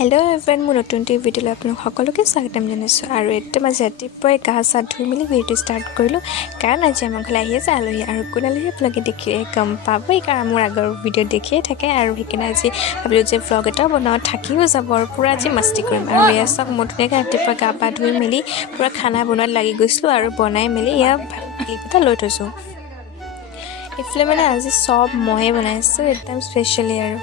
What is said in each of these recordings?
Hello' everyone, মোৰ নতুন ভিডিঅ'লৈ আপোনালোক সকলোকে স্বাগতম জনাইছোঁ। আৰু একদম আজি ৰাতিপুৱাই গা চা ধুই মেলি ভিডিঅ'টো ষ্টাৰ্ট কৰিলোঁ, কাৰণ আজি আমাৰ ঘৰলৈ আহি আছে আলহী। আৰু কোন আলহী আপোনালোকে দেখিয়ে গম পাবই, কাৰণ মোৰ আগৰ ভিডিঅ'ত দেখিয়ে থাকে। আৰু সেইকাৰণে আজি ভাবিলোঁ যে ভ্লগ এটাও বনাওঁ, থাকিও যাব আৰু পূৰা আজি মাস্তি কৰিম। আৰু এয়া চাওক, মই ধুনীয়াকৈ ৰাতিপুৱা গা পা ধুই মেলি পূৰা খানা বনোৱাত লাগি গৈছিলোঁ আৰু বনাই মেলি এয়া ক্লিপ এটা লৈ থৈছোঁ। এইফালে মানে আজি চব ময়ে বনাইছোঁ, একদম স্পেচিয়েলি। আৰু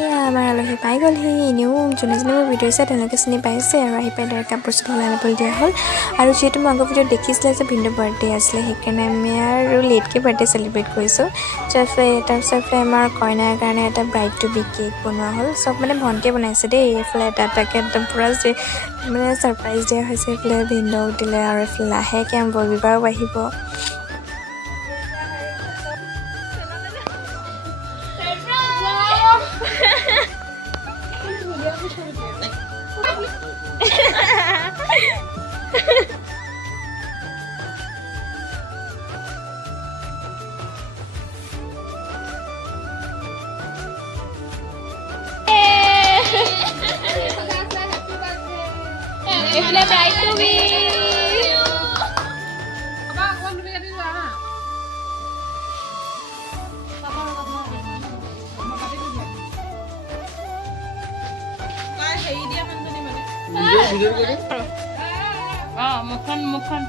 এয়া আমাৰ আলহী পাই গ'লহি। এনেও যোনে যোনে মোৰ ভিডিঅ' চাই তেওঁলোকে চিনি পাইছে। আৰু আহি পাই ডাইৰেক্ট কাপোৰ চাপোৰ সলাই ল'বলৈ দিয়া হ'ল। আৰু যিহেতু মই আগৰ ভিডিঅ'ত দেখিছিলে যে ভিনদেউৰ বাৰ্থডে আছিলে, সেইকাৰণে আমি আৰু লেটকৈ বাৰ্থডে চেলিব্ৰেট কৰিছোঁ। তাৰপিছত আমাৰ কইনাৰ কাৰণে এটা ব্ৰাইড টু বি কেক বনোৱা হ'ল। চব মানে ভণ্টিয়ে বনাইছে দেই। এইফালে এটা এটাকৈ একদম পূৰা মানে ছাৰপ্ৰাইজ দিয়া হৈছে। এইফালে ভিনদেউক দিলে আৰু এইফালে লাহেকৈ আমাৰ বিবাহো আহিব। Ifle bright to be. Mukhan.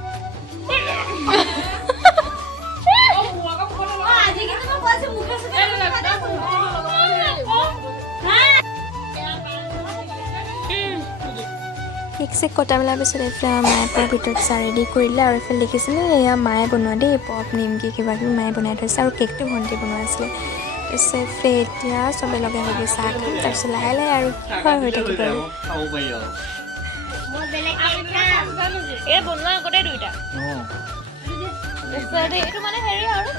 Cake চেক কটা মেলাৰ পিছত এইফালে মায়ে পৰা ভিতৰত চাহ ৰেডি কৰিলে। আৰু এইফালে দেখিছিলে এয়া মায়ে বনোৱা দেই, পপ নিমকি কিবা কিবি মায়ে বনাই থৈছে। আৰু কেকটো ভণ্টি বনোৱা আছিলে। তাৰপিছত এতিয়া চবে লগে ভাগে চাহ খাম, তাৰপিছত লাহে লাহে আৰু হৈ থাকিব আৰু বনোৱা আগতে দুইটা এইটো মানে হেৰি আৰু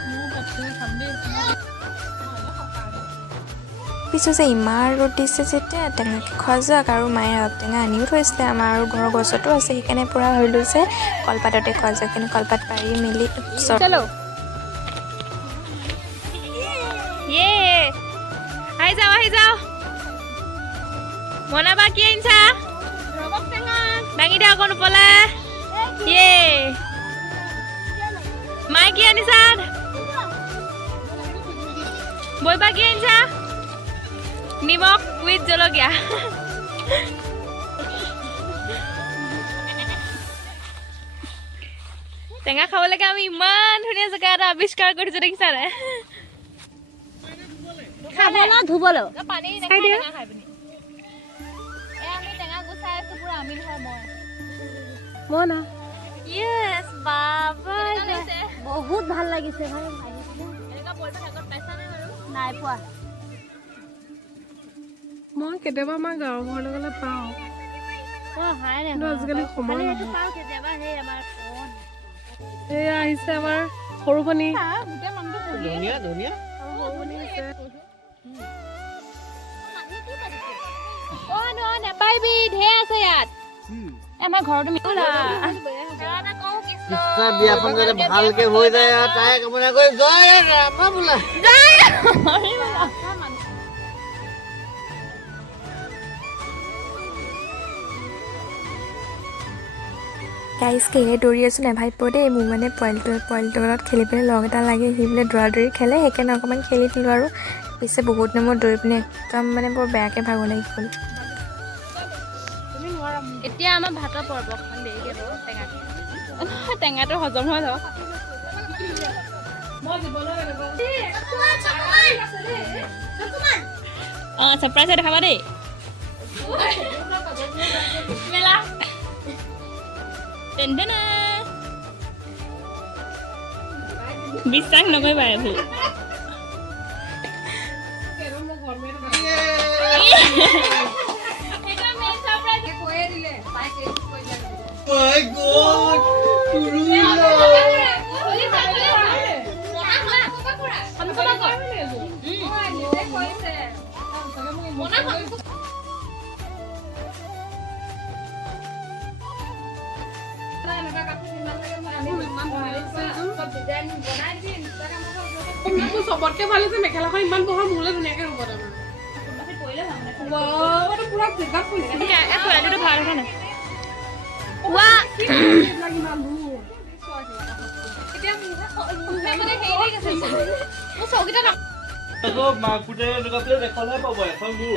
পিছত যে ইমান ৰ'দ দিছে যেতিয়া টেঙাকৈ খোৱা যাওক। আৰু মায়ে টেঙা আনিও থৈছিলে আমাৰ, আৰু ঘৰৰ গছতো আছে, সেইকাৰণে পূৰা ভাবিলোঁ যে কলপাততে খোৱা যাওক। কিন্তু কলপাত পাৰি মেলি আহি যাও মনাবা কি আনিছা? দাঙি দিয়া অকণ ওপৰলে। মায়ে কি আনিছা? বৈবা কি আনিছা? নিমখ উইথ জলকীয়া। টেঙা খাবলৈকে আমি ইমান ধুনীয়া জেগা এটা আৱিষ্কাৰ কৰিছো, দেখিছা নাই? ধুবলৈ পানী আমি টেঙা গুচাই আছো পুৰা। আমি নহয় মই না। ইয়েছ বাবা, বহুত ভাল লাগিছে ভাই। এনেকা পৰিৱেশ আগত পাইছা নে বাৰু? নাই পোৱা। মই কেতিয়াবা আমাৰ গাঁৱৰ ঘৰলৈ গ'লে পাওঁ। আজিকালি সময় এয়া আহিছে আমাৰ সৰু ভনী। নেপাইবি, ঢেৰ আছে ইয়াত। আমাৰ ঘৰতো বিয়াখন যাতে ভালকে হৈ যায় আৰু তাই কামনা কৰি জয় ৰাম বোলা। গাইজ কেলে দৌৰি আছোঁ নেভাবিব দেই। মোৰ মানে পোৱালিটোৰ লগত খেলি পিনে লগ এটা লাগে, সি বোলে দৌৰি খেলে, সেইকাৰণে অকণমান খেলি দিলোঁ। আৰু পিছে বহুত নম্বৰত দৌৰি পিনে একদম মানে বৰ বেয়াকৈ ভাগৰ লাগি গ'ল। এতিয়া আমাৰ ভাতৰ পৰ্ব দেৰিকে টেঙাটো হজম হৈ যাওক। ছাৰপ্ৰাইজ দেখাবা দেই। বিশ্বাস নকৰিবা এইবোৰ। My God! চবতকে ভাল হৈছে মেখেলাখন ইমান বহল মোলে ধুনীয়াকে হ'ব মাকুটে এনেকুৱাতে দেখালে পাব এখন মোৰ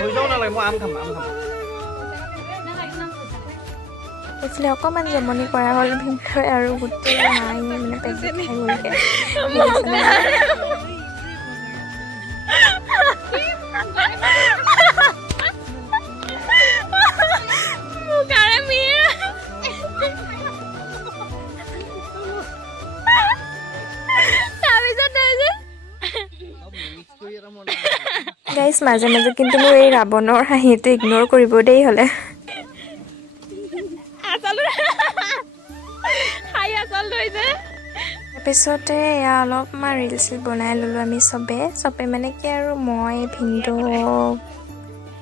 হৈ যাব নালাগে মই আম খাম এইফালে অকণমান জমনি কৰা হ'ল ভিনদেউৱে আৰু গোটেই মায়ে মানে পেকেট খাই গ'লগৈ গাইজ মাজে মাজে কিন্তু মোৰ এই ৰাৱণৰ হাঁহিটো ইগন'ৰ কৰিব দেই হ'লে তাৰপিছতে এয়া অলপমান ৰিল চিল বনাই ল'লোঁ আমি চবে মানে কি আৰু মই ভিনদেউ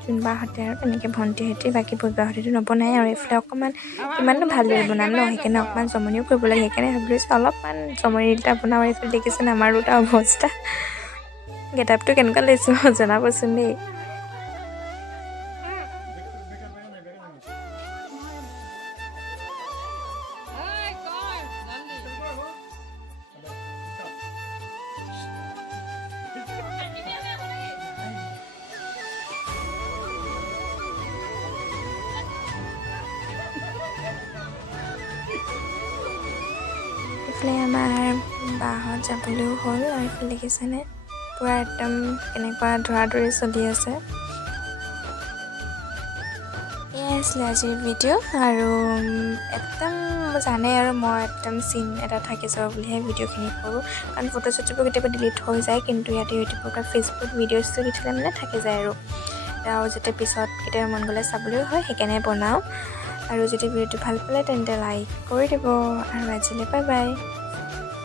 জোনবাহঁতে আৰু তেনেকৈ ভণ্টিহঁতে বাকী বৰবাহঁতেতো নবনায় আৰু এইফালে অকণমান কিমাননো ভালদৰে বনাম ন সেইকাৰণে অকণমান জমনিও কৰিব লাগে সেইকাৰণে ভাবিছোঁ অলপমান জমনি ৰিল এটা বনাওঁ আৰু এইফালে দেখিছেনে আমাৰ দুটা অৱস্থা গেটআপটো কেনেকুৱা লাগিছে জনাবচোন দেই এইফালে আমাৰ বাহঁত যাবলৈও হ'ল আৰু এইফালে দেখিছেনে পূৰা একদম কেনেকুৱা ধৰা-ধৰি চলি আছে এয়াই আছিলে আজিৰ ভিডিঅ' আৰু একদম জানে আৰু মই একদম চিন এটা থাকি যাব বুলিহে ভিডিঅ'খিনি কৰোঁ কাৰণ ফটো চটোবোৰ কেতিয়াবা ডিলিট হৈ যায় কিন্তু ইয়াতে ইউটিউবৰ ফেচবুক ভিডিঅ'জটো দি থ'লে মানে থাকি যায় আৰু যাতে পিছত কেতিয়াবা মন গ'লে চাবলৈও হয় সেইকাৰণে বনাওঁ আৰু যদি ভিডিঅ'টো ভাল পালে তেন্তে লাইক কৰি দিব আৰু আজিলৈ বাই বাই